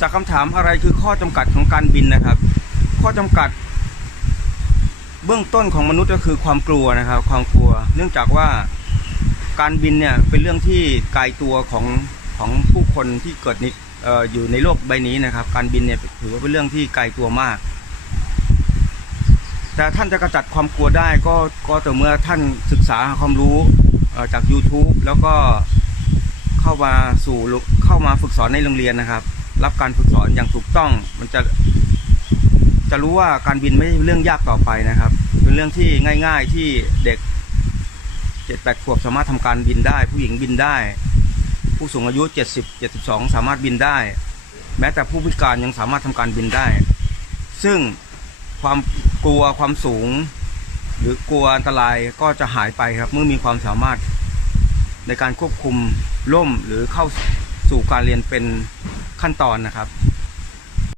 จากคำถามอะไรคือข้อจำกัดของการบินนะครับ ข้อจำกัด เบื้องต้นของมนุษย์ก็คือความกลัวนะครับ ความกลัว เนื่องจากว่าการบินเนี่ยเป็นเรื่องที่ไกลตัวของของผู้คนที่เกิดในอออยู่ในโลกใบนี้นะครับ การบินเนี่ยถือว่าเป็นเรื่องที่ไกลตัวมาก แต่ท่านจะกระจัดความกลัวได้ก็ก็แต่เมื่อท่านศึกษาความรู้จาก YouTube แล้วก็เข้ามาสู่เข้ามาฝึกสอนในโรงเรียนนะครับ รับการฝึกสอนอย่างถูกต้อง มันจะจะรู้ว่าการบินไม่ใช่เรื่องยากต่อไปนะครับ เป็นเรื่องที่ง่าย ๆที่เด็กเจ็ดแปดขวบสามารถทำการบินได้ ผู้หญิงบินได้ ผู้สูงอายุเจ็ดสิบเจ็ดสิบสองสามารถบินได้ แม้แต่ผู้พิการยังสามารถทำการบินได้ ซึ่งความกลัวความสูง หรือกลัวอันตรายก็จะหายไปครับ เมื่อมีความสามารถในการควบคุมล่มหรือเข้าสู่การเรียนเป็น ขั้นตอนนะครับ